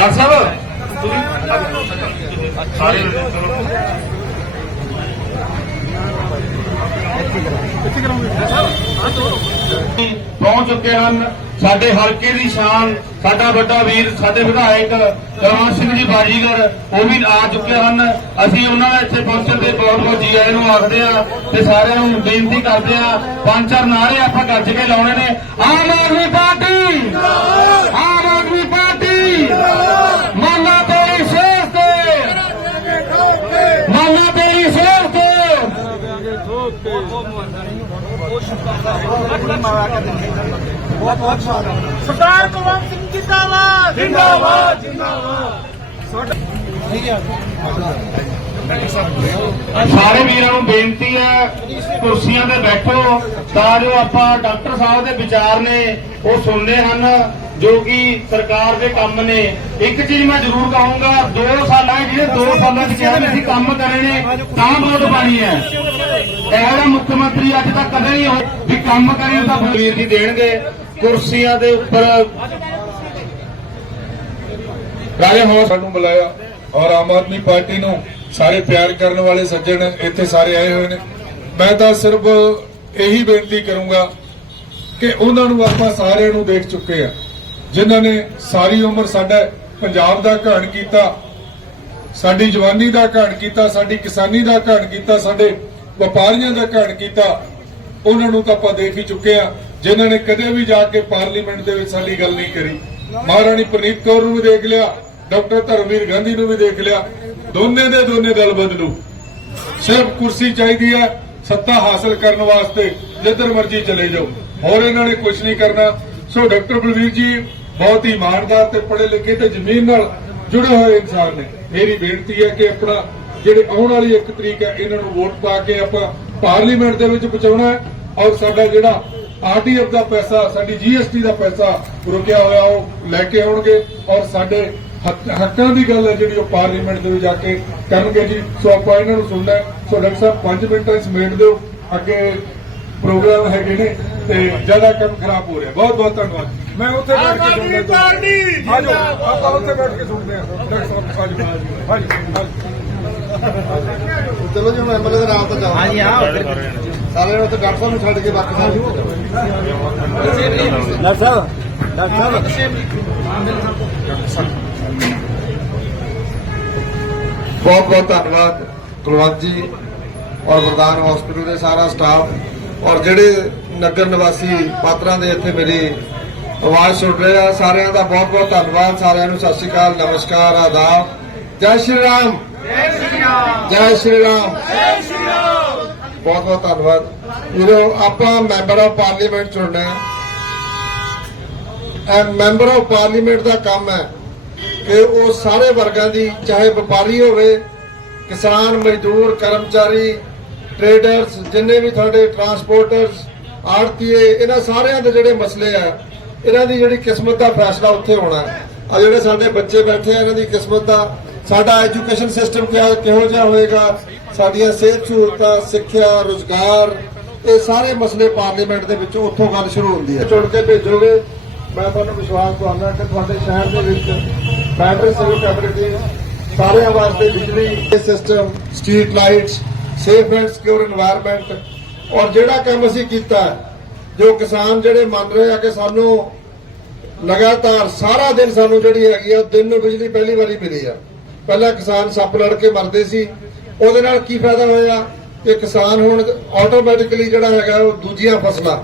Doctor ਸਾਹਿਬ ਤੁਸੀਂ ਸਾਰੇ ਚਲੋ। ਪਹੁੰਚ ਚੁੱਕੇ ਹਨ ਸਾਡੇ ਹਲਕੇ ਦੀ ਸ਼ਾਨ ਸਾਡਾ ਵੱਡਾ ਵੀਰ ਸਾਡੇ ਵਿਧਾਇਕ ਕਰਮਨ ਸਿੰਘ ਜੀ ਬਾਜੀਗਰ ਉਹ ਵੀ ਆ ਚੁੱਕੇ ਹਨ। ਅਸੀਂ ਉਹਨਾਂ ਦਾ ਇੱਥੇ ਪਹੁੰਚਣ ਦੇ ਬਹੁਤ ਬਹੁਤ ਜੀ ਆਇਆਂ ਨੂੰ ਆਖਦੇ ਆ ਤੇ ਸਾਰਿਆਂ ਨੂੰ ਬੇਨਤੀ ਕਰਦੇ ਆ ਪੰਜ ਚਾਰ ਨਾਰੇ ਆਪਾਂ ਗੱਜ ਕੇ ਲਾਉਣੇ ਨੇ। ਆਮ ਆਦਮੀ ਪਾਰਟੀ ਆਮ ਆਦਮੀ ਪਾਰਟੀ ਮਾਨਾ ਤੇਰੀ ਸੇਧ ਤੇ ਮਾਨਾ ਤੇਰੀ ਸੇਧ ਤੇ ਸਰਦਾਰ ਕੁਲਵੰਤ ਸਿੰਘ ਜਿੰਦਾਬਾਦ। ਜਿੰਦਾਬਾਦ ਸਾਰੇ ਵੀਰਾਂ ਨੂੰ ਬੇਨਤੀ ਹੈ ਕੁਰਸੀਆਂ ਤੇ ਬੈਠੋ ਤਾਂ ਜੋ ਆਪਾਂ ਡਾਕਟਰ ਸਾਹਿਬ ਦੇ ਵਿਚਾਰ ਨੇ ਉਹ ਸੁਣਨੇ ਹਨ ਜੋ ਕਿ ਸਰਕਾਰ ਦੇ ਕੰਮ ਨੇ। ਇੱਕ ਚੀਜ਼ ਮੈਂ ਜ਼ਰੂਰ ਕਹੂੰਗਾ 2 ਸਾਲਾਂ ਜਿਹੜੇ 2 ਸਾਲਾਂ 'ਚ ਕਿਹਾ ਵੀ ਅਸੀਂ ਕੰਮ ਕਰੇ ਨੇ ਤਾਂ ਵੋਟ ਪਾਣੀ ਹੈ। ਇਹੋ ਮੁੱਖ ਮੰਤਰੀ ਅੱਜ ਤੱਕ ਕਦੇ ਨਹੀਂ ਹੋਇਆ ਕੰਮ ਕਰੇ ਤਾਂ ਵੀਰ ਜੀ ਦੇਣਗੇ ਕੁਰਸੀਆਂ ਦੇ ਉੱਪਰ। ਰਾਜਾ ਹੌਸ ਨੂੰ ਬੁਲਾਇਆ ਔਰ ਆਮ ਆਦਮੀ ਪਾਰਟੀ ਨੂੰ ਸਾਰੇ ਪਿਆਰ ਕਰਨ ਵਾਲੇ ਸੱਜਣ ਇੱਥੇ ਸਾਰੇ ਆਏ ਹੋਏ ਨੇ। ਮੈਂ ਤਾਂ ਸਿਰਫ ਇਹੀ ਬੇਨਤੀ ਕਰੂੰਗਾ ਕਿ ਉਹਨਾਂ ਨੂੰ ਆਪਾਂ ਸਾਰਿਆਂ ਨੂੰ ਦੇਖ ਚੁੱਕੇ ਆ, ਜਿਨ੍ਹਾਂ ਨੇ ਸਾਰੀ ਉਮਰ ਸਾਡਾ ਪੰਜਾਬ ਦਾ ਘਾਣ ਕੀਤਾ, ਸਾਡੀ ਜਵਾਨੀ ਦਾ ਘਾਣ ਕੀਤਾ, ਸਾਡੀ ਕਿਸਾਨੀ ਦਾ ਘਾਣ ਕੀਤਾ, ਸਾਡੇ ਵਪਾਰੀਆਂ ਦਾ ਘਾਣ ਕੀਤਾ ਉਹਨਾਂ ਨੂੰ ਤਾਂ ਆਪਾਂ ਦੇਖ ਹੀ ਚੁੱਕੇ ਆ ਜਿਨ੍ਹਾਂ ਨੇ ਕਦੇ ਵੀ ਜਾ ਕੇ ਪਾਰਲੀਮੈਂਟ ਦੇ ਵਿੱਚ ਸਾਡੀ ਗੱਲ ਨਹੀਂ ਕਰੀ। ਮਹਾਰਾਣੀ ਪ੍ਰਨੀਤ ਕੌਰ ਨੂੰ ਵੀ ਦੇਖ ਲਿਆ, ਡਾਕਟਰ ਧਰਮਵੀਰ ਗਾਂਧੀ ਨੂੰ ਵੀ ਦੇਖ ਲਿਆ, ਦੋਨੇ ਦੇ ਦੋਨੇ ਦਲ ਬਦਲੂ। ਸਿਰਫ ਕੁਰਸੀ ਚਾਹੀਦੀ ਹੈ, ਸੱਤਾ ਹਾਸਲ ਕਰਨ ਵਾਸਤੇ, ਜਿੱਧਰ ਮਰਜ਼ੀ ਚਲੇ ਜਾਓ। ਹੋਰ ਇਹਨਾਂ ਨੇ ਕੁਝ ਨਹੀਂ ਕਰਨਾ। ਸੋ ਡਾਕਟਰ ਬਲਵੀਰ ਜੀ, ਬਹੁਤ ਹੀ ਇਮਾਨਦਾਰ ਤੇ ਪੜ੍ਹੇ ਲਿਖੇ ਤੇ ਜ਼ਮੀਨ ਨਾਲ ਜੁੜੇ ਹੋਏ ਇਨਸਾਨ ਨੇ। ਮੇਰੀ ਬੇਨਤੀ ਹੈ ਕਿ ਆਪਣਾ, ਜਿਹੜੇ ਆਉਣ ਵਾਲੀ ਇੱਕ ਤਰੀਕ ਹੈ, ਇਹਨਾਂ ਨੂੰ ਵੋਟ ਪਾ ਕੇ ਆਪਾਂ ਪਾਰਲੀਮੈਂਟ ਦੇ ਵਿੱਚ ਪਹੁੰਚਾਉਣਾ ਹੈ ਔਰ ਸਾਡਾ ਜਿਹੜਾ ਆਰਟੀਐਫ ਦਾ ਪੈਸਾ ਸਾਡੀ ਜੀਐਸਟੀ ਦਾ ਪੈਸਾ ਰੁਕਿਆ ਹੋਇਆ ਉਹ ਲੈ ਕੇ ਆਉਣਗੇ ਔਰ ਸਾਡੇ ਹੱਕ- ਦੀ ਗੱਲ ਹੈ ਜਿਹੜੀ ਉਹ ਪਾਰਲੀਮੈਂਟ ਦੇ ਵਿੱਚ ਜਾ ਕੇ ਕਰਨਗੇ ਜੀ। ਸੋ ਆਪਾਂ ਇਹਨਾਂ ਨੂੰ ਸੁਣਨਾ ਹੈ। ਸੋ ਡਾਕਟਰ ਸਾਹਿਬ 5 ਮਿੰਟਾਂ ਵਿੱਚ ਸਮੇਟ ਦਿਓ। ਅੱਗੇ ਪ੍ਰੋਗਰਾਮ ਹੈਗੇ ਨੇ ਤੇ ਜ਼ਿਆਦਾ ਕੰਮ ਖਰਾਬ ਹੋ ਰਿਹਾ। ਬਹੁਤ ਬਹੁਤ ਧੰਨਵਾਦ ਮੈਂ ਉੱਥੇ ਬੈਠ ਕੇ ਸੁਣਦਾ ਆਜੋ ਆਪਾਂ ਉੱਥੇ ਬੈਠ ਕੇ ਸੁਣਦੇ ਹਾਂ। ਡਾਕਟਰ ਸਾਹਿਬ ਆਜੋ ਆਜੋ ਚਲੋ ਜੀ ਹੁਣ ਐਮਐਲਏ ਦੇ ਨਾਮ ਤੇ ਜਾਓ ਹਾਂਜੀ ਹਾਂ ਸਾਰੇ ਉੱਥੇ ਡਾਕਟਰ ਸਾਹਿਬ ਨੂੰ ਛੱਡ ਕੇ ਬਾਕੀ ਸਾਰੇ ਡਾਕਟਰ ਸਾਹਿਬ ਡਾਕਟਰ ਸਾਹਿਬ। ਬਹੁਤ ਬਹੁਤ ਧੰਨਵਾਦ ਕੁਲਵੰਤ ਜੀ ਔਰ ਵਰਦਾਨ ਹਸਪੀਟਲ ਦੇ ਸਾਰਾ ਸਟਾਫ ਔਰ ਜਿਹੜੇ ਨਗਰ ਨਿਵਾਸੀ ਪਾਤਰਾਂ ਦੇ ਇੱਥੇ ਮੇਰੀ ਆਵਾਜ਼ ਸੁਣ ਰਹੇ ਆ ਸਾਰਿਆਂ ਦਾ ਬਹੁਤ ਬਹੁਤ ਧੰਨਵਾਦ। ਸਾਰਿਆਂ ਨੂੰ ਸਤਿ ਸ਼੍ਰੀ ਅਕਾਲ ਨਮਸਕਾਰ ਆਦਾਬ। ਜੈ ਸ਼੍ਰੀ ਰਾਮ। ਜੈ ਸ਼੍ਰੀ ਜੈ ਸ਼੍ਰੀ ਰਾਮ। ਬਹੁਤ ਬਹੁਤ ਧੰਨਵਾਦ। ਵੀਰੋ, ਆਪਾਂ ਮੈਂਬਰ ਆਫ ਪਾਰਲੀਮੈਂਟ ਚੁਣਨਾ ਹੈ। ਇਹ ਮੈਂਬਰ ਆਫ ਪਾਰਲੀਮੈਂਟ ਦਾ ਕੰਮ ਹੈ ਕਿ ਉਹ ਸਾਰੇ ਵਰਗਾਂ ਦੀ, ਚਾਹੇ ਵਪਾਰੀ ਹੋਵੇ, ਕਿਸਾਨ, ਮਜ਼ਦੂਰ, ਕਰਮਚਾਰੀ, ਟ੍ਰੇਡਰਸ, ਜਿੰਨੇ ਵੀ ਤੁਹਾਡੇ ਟਰਾਂਸਪੋਰਟਰਸ, ਆੜਤੀਏ, ਇਹਨਾਂ ਸਾਰਿਆਂ ਦੇ ਜਿਹੜੇ ਮਸਲੇ ਆ, ਇਹਨਾਂ ਦੀ ਜਿਹੜੀ ਕਿਸਮਤ ਦਾ ਫੈਸਲਾ ਉੱਥੇ ਹੋਣਾ ਆ ਜਿਹੜੇ ਸਾਡੇ ਬੱਚੇ ਬੈਠੇ ਆ, ਇਹਨਾਂ ਦੀ ਕਿਸਮਤ ਦਾ ਸਾਡਾ ਐਜੂਕੇਸ਼ਨ ਸਿਸਟਮ ਕਿਹੋ ਜਿਹਾ ਹੋਏਗਾ? ਸਾਡੀਆਂ ਸਿਹਤ ਸਹੂਲਤਾਂ, ਸਿੱਖਿਆ, ਰੋਜ਼ਗਾਰ, ਇਹ ਸਾਰੇ ਮਸਲੇ ਪਾਰਲੀਮੈਂਟ ਦੇ ਵਿੱਚ ਉੱਥੋਂ ਗੱਲ ਸ਼ੁਰੂ ਹੁੰਦੀ ਹੈ। ਚੁਣ ਕੇ ਭੇਜੋਗੇ? ਮੈਂ ਤੁਹਾਨੂੰ ਵਿਸ਼ਵਾਸ ਦਵਾਉਂਦਾ ਕਿ ਤੁਹਾਡੇ ਸ਼ਹਿਰ ਦੇ ਵਿੱਚ ਬੈਟਰੀ ਸਿਵਲ ਫੈਬਰਿਟੀ ਸਾਰਿਆਂ ਵਾਸਤੇ ਬਿਜਲੀ ਦੇ system street lights safe and secure environment ਔਰ ਜਿਹੜਾ ਕੰਮ ਅਸੀਂ ਕੀਤਾ, ਜੋ ਕਿਸਾਨ ਜਿਹੜੇ ਮੰਨ ਰਹੇ ਆ ਕਿ ਸਾਨੂੰ ਲਗਾਤਾਰ ਸਾਰਾ ਦਿਨ ਸਾਨੂੰ ਜਿਹੜੀ ਹੈਗੀ ਆ, ਦਿਨ ਨੂੰ ਬਿਜਲੀ ਪਹਿਲੀ ਵਾਰੀ ਮਿਲੀ ਆ। ਪਹਿਲਾਂ ਕਿਸਾਨ ਸੱਪ ਲੜ ਕੇ ਮਰਦੇ ਸੀ। ਉਹਦੇ ਨਾਲ ਕੀ ਫਾਇਦਾ ਹੋਇਆ? ਕਿ ਕਿਸਾਨ ਹੁਣ ਆਟੋਮੈਟਿਕਲੀ ਜਿਹੜਾ ਹੈਗਾ, ਉਹ ਦੂਜੀਆਂ ਫਸਲਾਂ।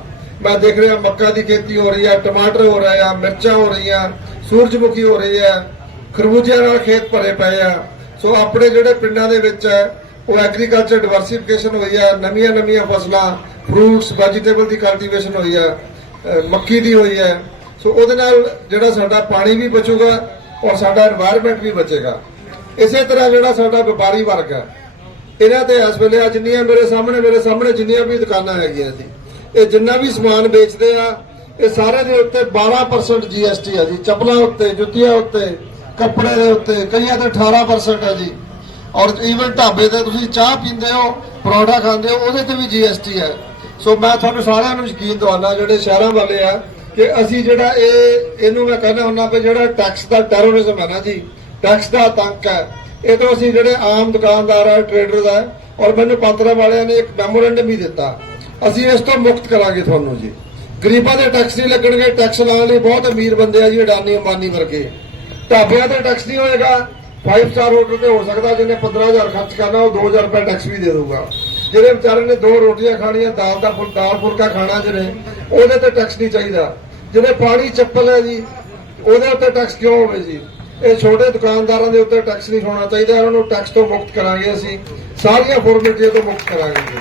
ਮੈਂ ਦੇਖ ਰਿਹਾ ਮੱਕਾ ਦੀ ਖੇਤੀ ਹੋ ਰਹੀ ਹੈ, ਟਮਾਟਰ ਹੋ ਰਹੇ ਆ, ਮਿਰਚਾਂ ਹੋ ਰਹੀਆਂ, ਸੂਰਜਮੁਖੀ ਹੋ ਰਹੀ ਹੈ, ਖਰਬੂਜਿਆਂ ਨਾਲ ਖੇਤ ਭਰੇ ਪਏ ਆ। ਸੋ ਆਪਣੇ ਜਿਹੜੇ ਪਿੰਡਾਂ ਦੇ ਵਿੱਚ ਹੈ, ਉਹ ਐਗਰੀਕਲਚਰ ਡਿਵਰਸਿਫਿਕੇਸ਼ਨ ਹੋਈ ਹੈ, ਨਵੀਆਂ ਨਵੀਆਂ ਫਸਲਾਂ ਫਰੂਟਸ ਵੈਜੀਟੇਬਲ ਦੀ ਕਲਟੀਵੇਸ਼ਨ ਹੋਈ ਹੈ ਮੱਕੀ ਦੀ ਹੋਈ ਹੈ। ਸੋ ਉਹਦੇ ਨਾਲ ਜਿਹੜਾ ਸਾਡਾ ਪਾਣੀ ਵੀ ਬਚੂਗਾ ਔਰ ਸਾਡਾ এনवायरमेंट ਵੀ ਬਚੇਗਾ। ਇਸੇ ਤਰ੍ਹਾਂ ਜਿਹੜਾ ਸਾਡਾ ਵਪਾਰੀ ਵਰਗ ਹੈ, ਇਹਨਾਂ ਤੇ ਇਸ ਵੇਲੇ ਆ ਜਿੰਨੀਆਂ ਮੇਰੇ ਸਾਹਮਣੇ ਮੇਰੇ ਸਾਹਮਣੇ ਜਿੰਨੀਆਂ ਵੀ ਦੁਕਾਨਾਂ ਹੈਗੀਆਂ ਸੀ ਇਹ ਜਿੰਨਾ ਵੀ ਸਮਾਨ ਵੇਚਦੇ ਆ, ਇਹ ਸਾਰੇ ਦੇ ਉੱਤੇ 12% ਜੀਐਸਟੀ ਹੈ ਜੀ, ਚੱਪਲਾਂ ਉੱਤੇ, ਜੁੱਤੀਆਂ ਉੱਤੇ, ਕੱਪੜੇ ਦੇ ਉੱਤੇ, ਕਈਆਂ ਤੇ 18% ਹੈ ਜੀ। ਔਰ ਈਵਨ ਢਾਬੇ ਤੇ ਤੁਸੀਂ ਚਾਹ ਪੀਂਦੇ ਹੋ, ਪਰੌਂਠਾ ਖਾਂਦੇ ਹੋ, ਉਹਦੇ ਤੇ ਵੀ ਜੀਐਸਟੀ ਹੈ। ਸੋ ਮੈਂ ਤੁਹਾਨੂੰ ਸਾਰਿਆਂ ਨੂੰ ਯਕੀਨ ਦਵਾਉਣਾ ਜਿਹੜੇ ਸ਼ਹਿਰਾਂ ਵਾਲੇ ਆ, ਕਿ ਅਸੀਂ ਜਿਹੜਾ ਇਹ, ਇਹਨੂੰ ਮੈਂ ਕਹਿੰਦਾ ਹੁੰਦਾ ਕਿ ਜਿਹੜਾ ਟੈਕਸ ਦਾ ਟੈਰੋਰਿਜ਼ਮ ਹੈ ਨਾ ਜੀ ਟੈਕਸ ਦਾ ਤੰਕ ਹੈ। ਇਹ ਤੋਂ ਅਸੀਂ ਜਿਹੜੇ ਆਮ ਦੁਕਾਨਦਾਰ ਆ ਟ੍ਰੇਡਰ ਆ, ਔਰ ਮੈਨੂੰ ਪੰਤਰਾ ਵਾਲਿਆਂ ਨੇ ਇੱਕ ਮੈਮੋਰੈਂਡਮ ਵੀ ਦਿੱਤਾ। ਅਸੀਂ ਇਸ ਤੋਂ ਮੁਕਤ ਕਰਾਂਗੇ ਤੁਹਾਨੂੰ ਜੀ। ਗਰੀਬਾਂ ਦੇ ਟੈਕਸ ਨਹੀਂ ਲੱਗਣਗੇ ਟੈਕਸ ਲਾਉਣ ਲਈ ਬਹੁਤ ਅਮੀਰ ਬੰਦੇ ਆ ਜੀ, ਅਡਾਨੀ ਅੰਬਾਨੀ ਵਰਗੇ। ਢਾਬਿਆਂ ਤੇ ਟੈਕਸ ਨਹੀਂ ਹੋਏਗਾ 5 ਸਟਾਰ ਹੋਟਲ ਤੇ ਹੋ ਸਕਦਾ ਜਿਹਨੇ 15000 ਖਰਚ ਕਰਨਾ, ਉਹ 2000 ਰੁਪਏ ਟੈਕਸ ਵੀ ਦੇ ਦਊਗਾ। ਜਿਹੜੇ ਵਿਚਾਰੇ ਨੇ ਦੋ ਰੋਟੀਆਂ ਖਾਣੀਆਂ, ਦਾਲ ਦਾ ਦਾਲ ਫੁਲਕਾ ਖਾਣਾ ਜਿਹਨੇ, ਉਹਦੇ ਤੇ ਟੈਕਸ ਨਹੀਂ ਚਾਹੀਦਾ। ਜਿਹਨੇ ਪਾਣੀ, ਚੱਪਲ ਹੈ ਜੀ, ਉਹਦੇ ਉੱਤੇ ਟੈਕਸ ਕਿਉਂ ਹੋਵੇ ਜੀ? ਇਹ ਛੋਟੇ ਦੁਕਾਨਦਾਰਾਂ ਦੇ ਉੱਤੇ ਟੈਕਸ ਨਹੀਂ ਹੋਣਾ ਚਾਹੀਦਾ ਉਹਨਾਂ ਨੂੰ ਟੈਕਸ ਤੋਂ ਮੁਕਤ ਕਰਾਂਗੇ ਅਸੀਂ। ਸਾਰੀਆਂ ਫਾਰਮੈਲਿਟੀਆਂ ਤੋਂ ਮੁਕਤ ਕਰਾਂਗੇ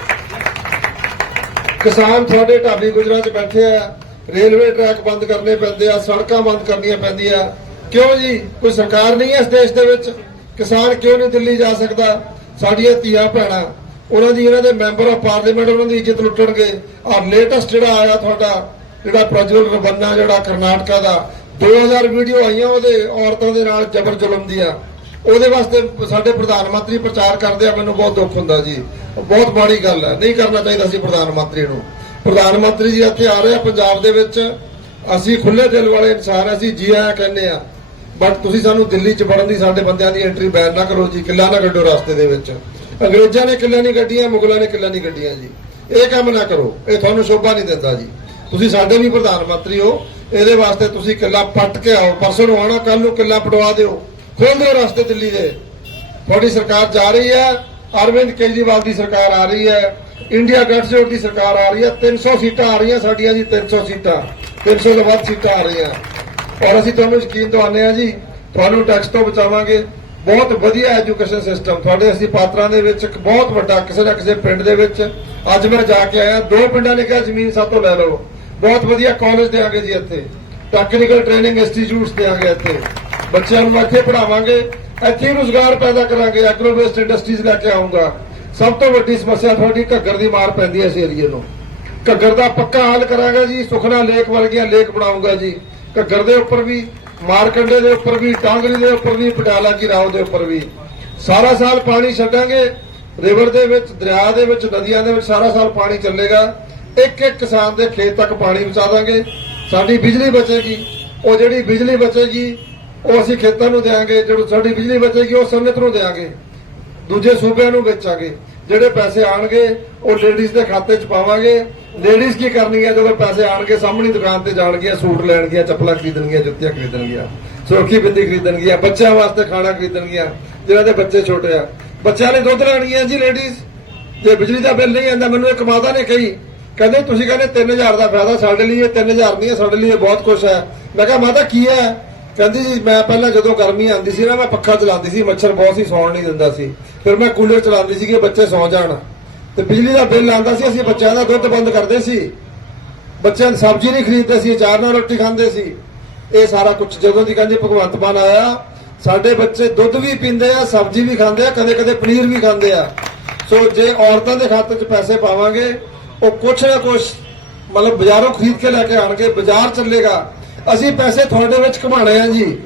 ਕਿਸਾਨ ਤੁਹਾਡੇ ਢਾਬੀ ਗੁਜਰਾਂ 'ਚ ਬੈਠੇ ਆ, ਰੇਲਵੇ ਟਰੈਕ ਬੰਦ ਕਰਨੇ ਪੈਂਦੇ ਆ, ਸੜਕਾਂ ਬੰਦ ਕਰਨੀਆਂ ਪੈਂਦੀਆਂ। ਕਿਉਂ ਜੀ? ਕੋਈ ਸਰਕਾਰ ਨਹੀਂ ਹੈ ਇਸ ਦੇਸ਼ ਦੇ ਵਿੱਚ। ਕਿਸਾਨ ਕਿਉਂ ਨਹੀਂ ਦਿੱਲੀ ਜਾ ਸਕਦਾ? ਸਾਡੀਆਂ ਧੀਆਂ ਭੈਣਾਂ, ਉਹਨਾਂ ਦੀ ਇਹਨਾਂ ਦੇ ਮੈਂਬਰ ਆਫ ਪਾਰਲੀਮੈਂਟ ਉਹਨਾਂ ਦੀ ਇੱਜ਼ਤ ਲੁੱਟਣਗੇ। ਔਰ ਲੇਟੈਸਟ ਜਿਹੜਾ ਆਇਆ ਤੁਹਾਡਾ, ਜਿਹੜਾ ਪ੍ਰਜਵਲ ਰਬੰਨਾ ਜਿਹੜਾ ਕਰਨਾਟਕਾ ਦਾ 2000 ਵੀਡੀਓ ਆਈਆਂ ਉਹਦੇ, ਔਰਤਾਂ ਦੇ ਨਾਲ ਜ਼ਬਰ ਜ਼ੁਲਮ ਦੀਆਂ। ਉਹਦੇ ਵਾਸਤੇ ਸਾਡੇ ਪ੍ਰਧਾਨ ਮੰਤਰੀ ਪ੍ਰਚਾਰ ਕਰਦੇ ਆ, ਮੈਨੂੰ ਬਹੁਤ ਦੁੱਖ ਹੁੰਦਾ ਜੀ। ਬਹੁਤ ਮਾੜੀ ਗੱਲ ਹੈ। ਨਹੀਂ ਕਰਨਾ ਚਾਹੀਦਾ ਸੀ ਪ੍ਰਧਾਨ ਮੰਤਰੀ ਨੂੰ। ਪ੍ਰਧਾਨ ਮੰਤਰੀ ਜੀ ਇੱਥੇ ਆ ਰਹੇ ਆ ਪੰਜਾਬ ਦੇ ਵਿੱਚ। ਅਸੀਂ ਖੁੱਲੇ ਦਿਲ ਵਾਲੇ ਇਨਸਾਨ ਅਸੀਂ ਜੀ ਆਇਆ ਕਹਿੰਦੇ ਆ। ਬਟ ਤੁਸੀਂ ਸਾਨੂੰ ਦਿੱਲੀ ਚ ਵੜਨ ਦੀ, ਸਾਡੇ ਬੰਦਿਆਂ ਦੀ ਐਂਟਰੀ ਬੈਨ ਨਾ ਕਰੋ ਜੀ, ਕਿੱਲਾ ਨਾ ਕੱਢੋ ਰਸਤੇ ਦੇ ਵਿੱਚ। ਅੰਗਰੇਜ਼ਾਂ ਨੇ ਕਿੱਲਾ ਨਹੀਂ ਕੱਢੀਆਂ, ਮੁਗਲਾਂ ਨੇ ਕਿੱਲਾ ਨਹੀਂ ਕੱਢੀਆਂ ਜੀ। ਇਹ ਕੰਮ ਨਾ ਕਰੋ। ਇਹ ਤੁਹਾਨੂੰ ਸ਼ੋਭਾ ਨਹੀਂ ਦਿੰਦਾ ਜੀ। ਤੁਸੀਂ ਸਾਡੇ ਵੀ ਪ੍ਰਧਾਨ ਮੰਤਰੀ ਹੋ। ਇਹਦੇ ਵਾਸਤੇ ਤੁਸੀਂ ਕਿੱਲਾ ਪੱਟ ਕੇ ਆਓ। ਪਰਸੋਂ ਨੂੰ ਆਉਣਾ ਕੱਲ ਨੂੰ ਕਿੱਲਾ ਪਟਵਾ ਦਿਓ। ਖੋਲ ਦਿਓ ਰਸਤੇ ਦਿੱਲੀ ਦੇ। ਤੁਹਾਡੀ ਸਰਕਾਰ ਜਾ ਰਹੀ ਹੈ। ਅਰਵਿੰਦ ਕੇਜਰੀਵਾਲ ਦੀ ਸਰਕਾਰ ਆ ਰਹੀ ਹੈ। ਇੰਡੀਆ ਗੱਠਜੋੜ ਦੀ ਸਰਕਾਰ ਆ ਰਹੀ ਹੈ। 300 ਸੀਟਾਂ ਆ ਰਹੀਆਂ ਸਾਡੀਆਂ ਜੀ 300 ਸੀਟਾਂ। 300 ਤੋਂ ਵੱਧ ਸੀਟਾਂ ਆ ਰਹੀਆਂ। ਔਰ ਅਸੀਂ ਤੁਹਾਨੂੰ ਯਕੀਨ ਦਵਾਉਂਦੇ ਹਾਂ ਜੀ, ਤੁਹਾਨੂੰ ਟੈਕਸ ਤੋਂ ਬਚਾਵਾਂਗੇ। ਬਹੁਤ ਵਧੀਆ ਐਜੂਕੇਸ਼ਨ ਸਿਸਟਮ ਤੁਹਾਡੇ ਅਸੀਂ ਪਾਤਰਾਂ ਦੇ ਵਿੱਚ ਇੱਕ ਬਹੁਤ ਵੱਡਾ ਕਿਸੇ ਨਾ ਕਿਸੇ ਪਿੰਡ ਦੇ ਵਿੱਚ ਅੱਜ ਮੈਂ ਜਾ ਕੇ ਆਇਆ। ਦੋ ਪਿੰਡਾਂ ਨੇ ਕਿਹਾ, ਜ਼ਮੀਨ ਸਾਤੋਂ ਲੈ ਲਓ। ਬਹੁਤ ਵਧੀਆ ਕਾਲਜ ਦੇਾਂਗੇ ਜੀ ਇੱਥੇ। ਟੈਕਨੀਕਲ ਟ੍ਰੇਨਿੰਗ ਇੰਸਟੀਚਿਊਟਸ ਦੇਾਂਗੇ ਇੱਥੇ। ਬੱਚਿਆਂ ਨੂੰ ਇੱਥੇ ਪੜਾਵਾਂਗੇ ਇੱਥੇ ਰੋਜ਼ਗਾਰ ਪੈਦਾ ਕਰਾਂਗੇ ਐਗਰੋ ਬੇਸਡ ਇੰਡਸਟਰੀਜ਼ ਲੈ ਕੇ ਆਉਂਗਾ ਸਭ ਤੋਂ ਵੱਡੀ ਸਮੱਸਿਆ ਤੁਹਾਡੀ ਘੱਗਰ ਦੀ ਮਾਰ ਪੈਂਦੀ ਹੈ ਇਸ ਏਰੀਏ ਨੂੰ। ਘੱਗਰ ਦਾ ਪੱਕਾ ਹੱਲ ਕਰਾਂਗਾ ਜੀ, ਸੁਖਨਾ ਲੇਕ ਵਰਗੀਆਂ ਲੇਕ ਬਣਾਉਂਗਾ ਜੀ। ਘੱਗਰ ਦੇ ਉੱਪਰ ਵੀ, ਮਾਰਕੰਡੇ ਦੇ ਉੱਪਰ ਵੀ ਟਾਂਗਰੀ ਦੇ ਉੱਪਰ ਵੀ, ਪਟਿਆਲਾ ਕੀ ਰਾਓ ਦੇ ਉੱਪਰ ਵੀ। ਸਾਰਾ ਸਾਲ ਪਾਣੀ ਛੱਡਾਂਗੇ। ਰਿਵਰ ਦੇ ਵਿੱਚ, ਦਰਿਆ ਦੇ ਵਿੱਚ, ਨਦੀਆਂ ਦੇ ਵਿੱਚ ਸਾਰਾ ਸਾਲ ਪਾਣੀ ਚੱਲੇਗਾ। ਇੱਕ ਇੱਕ ਕਿਸਾਨ ਦੇ ਖੇਤ ਤੱਕ ਪਾਣੀ ਪਹੁੰਚਾ ਦਾਂਗੇ। ਸਾਡੀ ਬਿਜਲੀ ਬਚੇਗੀ। ਉਹ ਜਿਹੜੀ ਬਿਜਲੀ ਬਚੇਗੀ, ਉਹ ਅਸੀਂ ਖੇਤਾਂ ਨੂੰ ਦੇਾਂਗੇ ਜਿਹੜੀ ਸਾਡੀ ਬਿਜਲੀ ਬਚੇਗੀ, ਉਹ ਸੰਗਤ ਨੂੰ ਦੇਾਂਗੇ ਦੂਜੇ ਸੂਬਿਆਂ ਨੂੰ ਵੇਚਾਂਗੇ। ਜਿਹੜੇ ਪੈਸੇ ਆਣਗੇ, ਉਹ ਲੇਡੀਜ਼ ਦੇ ਖਾਤੇ 'ਚ ਪਾਵਾਂਗੇ। ਲੇਡੀਜ਼ ਕੀ ਕਰਨਗੀਆਂ? ਜਦੋਂ ਪੈਸੇ ਆਣਗੇ, ਸਾਹਮਣੀ ਦੁਕਾਨ ਤੇ ਜਾਣਗੀਆਂ, ਸੂਟ ਲੈਣਗੀਆਂ, ਚੱਪਲਾਂ ਖਰੀਦਣਗੀਆਂ, ਜੁੱਤੀਆਂ ਖਰੀਦਣਗੀਆਂ ਸੁਰੱਖੀ ਬਿੰਦੀ ਖਰੀਦਣਗੀਆਂ, ਬੱਚਿਆਂ ਵਾਸਤੇ ਖਾਣਾ ਖਰੀਦਣਗੀਆਂ ਜਿਹਨਾਂ ਦੇ ਬੱਚੇ ਛੋਟੇ ਆ। ਬੱਚਿਆਂ ਨੇ ਦੁੱਧ ਲੈਣਗੀਆਂ ਜੀ ਲੇਡੀਜ਼ ਜੇ ਬਿਜਲੀ ਦਾ ਬਿੱਲ ਨਹੀਂ ਆਂਦਾ, ਮੈਨੂੰ ਇੱਕ ਮਾਤਾ ਨੇ ਕਹੀ ਕਹਿੰਦੇ ਤੁਸੀਂ ਕਹਿੰਦੇ 3000 ਦਾ ਫਾਇਦਾ ਸਾਡੇ ਲਈ ਇਹ 3000 ਨਹੀਂ ਹੈ, ਸਾਡੇ ਲਈ ਇਹ ਬਹੁਤ ਕੁਝ ਹੈ। ਮੈਂ ਕਿਹਾ, ਮਾਤਾ ਕੀ ਹੈ? ਕਹਿੰਦੀ ਜੀ ਮੈਂ ਪਹਿਲਾਂ ਜਦੋਂ ਗਰਮੀ ਆਉਂਦੀ ਸੀ ਨਾ, ਮੈਂ ਪੱਖਾ ਚਲਾਉਂਦੀ ਸੀ, ਮੱਛਰ ਬਹੁਤ ਸੀ, ਸੌਣ ਨਹੀਂ ਦਿੰਦਾ ਸੀ। ਫਿਰ ਮੈਂ ਕੂਲਰ ਚਲਾਉਂਦੀ ਸੀ ਕਿ ਬੱਚੇ ਸੌ ਜਾਣ। ਤੇ ਬਿਜਲੀ ਦਾ ਬਿੱਲ ਆਉਂਦਾ ਸੀ, ਅਸੀਂ ਬੱਚਿਆਂ ਦਾ ਦੁੱਧ ਬੰਦ ਕਰਦੇ ਸੀ। ਬੱਚਿਆਂ ਦੀ ਸਬਜ਼ੀ ਨਹੀਂ ਖਰੀਦਦੇ ਸੀ, ਅਚਾਰ ਨਾਲ ਰੋਟੀ ਖਾਂਦੇ ਸੀ। ਇਹ ਸਾਰਾ ਕੁਝ ਜਦੋਂ ਦੀ ਕਹਿੰਦੇ ਭਗਵੰਤ ਮਾਨ ਆਇਆ, ਸਾਡੇ ਬੱਚੇ ਦੁੱਧ ਵੀ ਪੀਂਦੇ ਆ, ਸਬਜ਼ੀ ਵੀ ਖਾਂਦੇ ਆ ਕਦੇ ਕਦੇ ਪਨੀਰ ਵੀ ਖਾਂਦੇ ਆ। ਸੋ ਜੇ ਔਰਤਾਂ ਦੇ ਖਾਤੇ 'ਚ ਪੈਸੇ ਪਾਵਾਂਗੇ ਉਹ ਕੁਛ ਨਾ ਕੁਛ ਮਤਲਬ ਬਾਜ਼ਾਰੋਂ ਖਰੀਦ ਕੇ ਲੈ ਕੇ ਆਣਗੇ, ਬਾਜ਼ਾਰ ਚੱਲੇਗਾ। ਅਸੀਂ ਪੈਸੇ ਤੁਹਾਡੇ ਵਿੱਚ ਘਮਾਣੇ ਆ ਜੀ।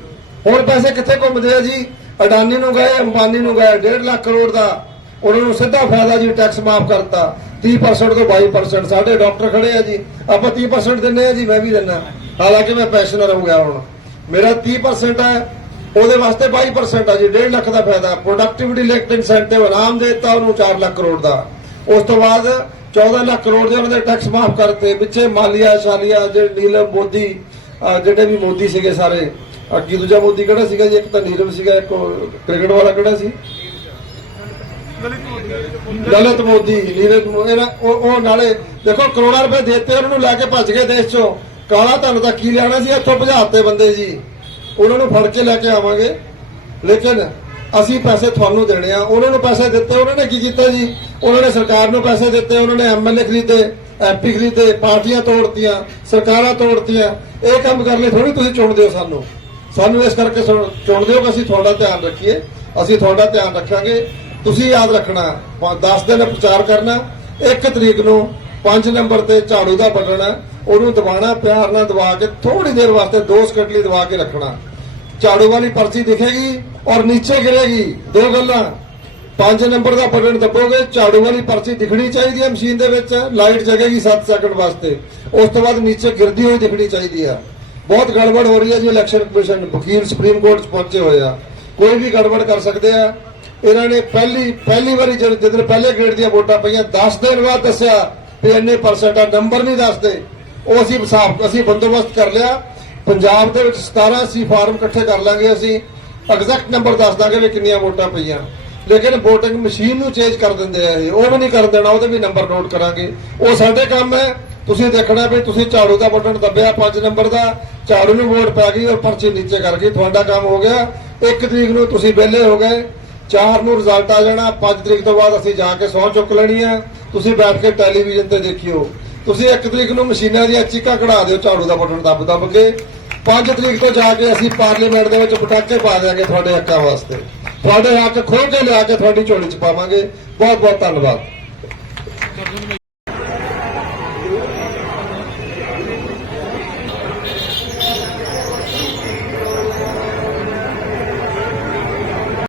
ਹੋਰ ਪੈਸੇ ਕਿੱਥੇ ਘੁੰਮਦੇ ਆ ਜੀ? ਅਡਾਨੀ ਨੂੰ ਗਏ, ਅੰਬਾਨੀ ਨੂੰ ਗਏ 1.5 ਲੱਖ ਕਰੋੜ ਦਾ। ਉਹਨਾਂ ਨੂੰ ਸਿੱਧਾ ਫਾਇਦਾ ਜੀ ਟੈਕਸ ਮਾਫ ਕਰਤਾ। 30% ਤੋਂ 22% ਸਾਡੇ ਡਾਕਟਰ ਖੜੇ ਆ ਜੀ। ਆਪਾਂ 30% ਦਿੰਨੇ ਆ ਜੀ, ਮੈਂ ਵੀ ਦਿੰਨਾ ਹਾਲਾਂਕਿ ਮੈਂ ਪੈਨਸ਼ਨਰ ਹੋ ਗਿਆ ਹੁਣ। ਮੇਰਾ 30% ਹੈ, ਉਹਦੇ ਵਾਸਤੇ 22% ਆ ਜੀ। 1.5 ਲੱਖ ਦਾ ਫਾਇਦਾ। ਪ੍ਰੋਡਕਟਿਵਿਟੀ ਲਿੰਕਡ ਇਨਸੈਂਟਿਵ ਆਰਾਮ ਦੇ ਦਿੱਤਾ ਉਹਨੂੰ 4 ਲੱਖ ਕਰੋੜ ਦਾ। ਉਸ ਤੋਂ ਬਾਅਦ 14 ਲੱਖ ਕਰੋੜ ਦੇ ਉਹਨਾਂ ਦੇ ਟੈਕਸ ਮਾਫ ਕਰਤੇ ਵਿੱਚੇ ਮਾਲੀਆ, ਸ਼ਾਲੀਆ, ਜਿਹੜੇ ਨੀਲਮ ਮੋਦੀ, ਅਹ ਜਿਹੜੇ ਵੀ ਮੋਦੀ ਸੀਗੇ ਸਾਰੇ ਅੱਗੇ ਦੂਜਾ ਮੋਦੀ ਕਿਹੜਾ ਸੀਗਾ ਜੀ? ਇੱਕ ਤਾਂ ਨੀਲਮ ਸੀਗਾ, ਇੱਕ ਕ੍ਰਿਕਟ ਵਾਲਾ ਕਿਹੜਾ ਸੀ? ਲਲਿਤ ਮੋਦੀ ਨੀਰਜ ਮੋਦੀ ਉਹ ਨਾਲੇ ਦੇਖੋ ਕਰੋੜਾਂ ਰੁਪਏ ਦੇਤੇ, ਉਹਨਾਂ ਨੂੰ ਲੈ ਕੇ ਭੱਜ ਗਏ ਦੇਸ਼ ਚੋਂ। ਕਾਲਾ ਧਨ ਦਾ ਕੀ ਲੈਣਾ ਸੀ? ਇੱਥੋਂ ਭਜਾਤੇ ਬੰਦੇ ਜੀ। ਉਹਨਾਂ ਨੂੰ ਫੜ ਕੇ ਲੈ ਕੇ ਆਵਾਂਗੇ। ਲੇਕਿਨ ਅਸੀਂ ਪੈਸੇ ਤੁਹਾਨੂੰ ਦੇਣੇ ਆ। ਉਹਨਾਂ ਨੂੰ ਪੈਸੇ ਦਿੱਤੇ, ਉਹਨਾਂ ਨੇ ਕੀ ਕੀਤਾ ਜੀ? ਉਹਨਾਂ ਨੇ ਸਰਕਾਰ ਨੂੰ ਪੈਸੇ ਦਿੱਤੇ, ਉਹਨਾਂ ਨੇ ਐਮਐਲਏ ਖਰੀਦੇ ਐਮਪੀ ਖਰੀਦੇ, ਪਾਰਟੀਆਂ ਤੋੜਤੀਆਂ, ਸਰਕਾਰਾਂ ਤੋੜਤੀਆਂ। ਇਹ ਕੰਮ ਕਰਨ ਲਈ ਥੋੜੀ ਤੁਸੀਂ ਚੁਣਦੇ ਹੋ ਸਾਨੂੰ। ਸਾਨੂੰ ਇਸ ਕਰਕੇ ਸੁਣ- ਚੁਣਦੇ ਹੋ ਕਿ ਅਸੀਂ ਤੁਹਾਡਾ ਧਿਆਨ ਰੱਖੀਏ। ਅਸੀਂ ਤੁਹਾਡਾ ਧਿਆਨ ਰੱਖਾਂਗੇ। ਤੁਸੀਂ ਯਾਦ ਰੱਖਣਾ 10 ਦਿਨ ਪ੍ਰਚਾਰ ਕਰਨਾ 1 ਤਰੀਕ ਨੂੰ 5 ਨੰਬਰ ਤੇ ਝਾੜੂ ਦਾ ਬਟਨ ਉਹਨੂੰ ਦਬਾਣਾ ਪਿਆਰ ਨਾਲ ਦਬਾ ਕੇ ਥੋੜੀ ਦੇਰ ਵਾਸਤੇ 2 ਸਕਿੰਟ ਲਈ ਦਬਾ ਕੇ ਰੱਖਣਾ। ਝਾੜੂ ਵਾਲੀ ਪਰਚੀ ਦਿਖੇਗੀ ਔਰ ਨੀਚੇ ਗਿਰੇਗੀ। ਦੋ ਗੱਲਾਂ। 5 ਨੰਬਰ ਦਾ ਬਟਨ ਦੱਬੋਗੇ, ਝਾੜੂ ਵਾਲੀ ਪਰਚੀ ਦਿਖਣੀ ਚਾਹੀਦੀ ਹੈ ਮਸ਼ੀਨ ਦੇ ਵਿੱਚ, ਲਾਈਟ ਜਗੇਗੀ 7 ਸੈਕਿੰਡ ਵਾਸਤੇ। ਉਸ ਤੋਂ ਬਾਅਦ ਨੀਚੇ ਗਿਰਦੀ ਹੋਈ ਦਿਖਣੀ ਚਾਹੀਦੀ ਆ ਬਹੁਤ ਗੜਬੜ ਹੋ ਰਹੀ ਹੈ ਜੀ, ਇਲੈਕਸ਼ਨ ਕਮਿਸ਼ਨ, ਵਕੀਲ ਸੁਪਰੀਮ ਕੋਰਟ 'ਚ ਪਹੁੰਚੇ ਹੋਏ ਆ। ਕੋਈ ਵੀ ਗੜਬੜ ਕਰ ਸਕਦੇ ਆ। ਇਹਨਾਂ ਨੇ ਪਹਿਲੀ ਪਹਿਲੀ ਵਾਰੀ ਜਦ, ਜਦੋਂ ਪਹਿਲੇ ਗ੍ਰੇਡ ਦੀਆਂ ਵੋਟਾਂ ਪਈਆਂ 10 ਦਿਨ ਬਾਅਦ ਦੱਸਿਆ ਵੀ ਇੰਨੇ ਪਰਸੈਂਟ ਆ ਨੰਬਰ ਨਹੀਂ ਦੱਸਦੇ। ਉਹ ਅਸੀਂ ਹਿਸਾਬ ਅਸੀਂ ਬੰਦੋਬਸਤ ਕਰ ਲਿਆ। ਪੰਜਾਬ ਦੇ ਵਿੱਚ 17 ਸੀ ਫਾਰਮ ਇਕੱਠੇ ਕਰ ਲਾਂਗੇ ਅਸੀਂ। ਐਗਜ਼ੈਕਟ ਨੰਬਰ ਦੱਸ ਦਾਂਗੇ ਵੀ ਕਿੰਨੀਆਂ ਵੋਟਾਂ ਪਈਆਂ। ਲੇਕਿਨ ਵੋਟਿੰਗ ਮਸ਼ੀਨ ਨੂੰ ਚੇਂਜ ਕਰ ਦਿੰਦੇ ਆ ਇਹ। ਉਹ ਵੀ ਨਹੀਂ ਕਰ ਦੇਣਾ, ਉਹਦੇ ਵੀ ਨੰਬਰ ਨੋਟ ਕਰਾਂਗੇ। ਉਹ ਸਾਡੇ ਕੰਮ ਹੈ। ਤੁਸੀਂ ਦੇਖਣਾ ਵੀ ਤੁਸੀਂ ਝਾੜੂ ਦਾ ਬਟਨ ਦੱਬਿਆ 5 ਨੰਬਰ ਦਾ, ਝਾੜੂ ਨੂੰ ਵੋਟ ਪੈ ਗਈ ਔਰ ਪਰਚੀ ਨੀਚੇ ਕਰ ਗਈ ਤੁਹਾਡਾ ਕੰਮ ਹੋ ਗਿਆ। 1 ਤਰੀਕ ਨੂੰ ਤੁਸੀਂ ਵਿਹਲੇ ਹੋ ਗਏ। 4 ਨੂੰ ਰਿਜ਼ਲਟ ਆ ਜਾਣਾ। 5 ਤਰੀਕ ਤੋਂ ਬਾਅਦ ਅਸੀਂ ਜਾ ਕੇ ਸਹੁੰ ਚੁੱਕ ਲੈਣੀ ਹੈ ਤੁਸੀਂ ਬੈਠ ਕੇ ਟੈਲੀਵਿਜ਼ਨ ਤੇ ਦੇਖਿਓ। ਤੁਸੀਂ 1 ਤਰੀਕ ਨੂੰ ਮਸ਼ੀਨਾਂ ਦੀਆਂ ਚੀਕਾਂ ਕਢਾ ਦਿਓ, ਝਾੜੂ ਦਾ ਬਟਨ ਦੱਬ ਦੱਬ ਕੇ। 5 ਤਰੀਕ ਤੋਂ ਜਾ ਕੇ ਅਸੀਂ ਪਾਰਲੀਮੈਂਟ ਦੇ ਵਿੱਚ ਪਟਾਕੇ ਪਾ ਦਿਆਂਗੇ ਤੁਹਾਡੇ ਹੱਕਾਂ ਵਾਸਤੇ। ਤੁਹਾਡੇ ਹੱਕ ਖੋਹ ਕੇ ਲਿਆ ਕੇ ਤੁਹਾਡੀ ਝੋਲੀ 'ਚ ਪਾਵਾਂਗੇ। ਬਹੁਤ ਬਹੁਤ ਧੰਨਵਾਦ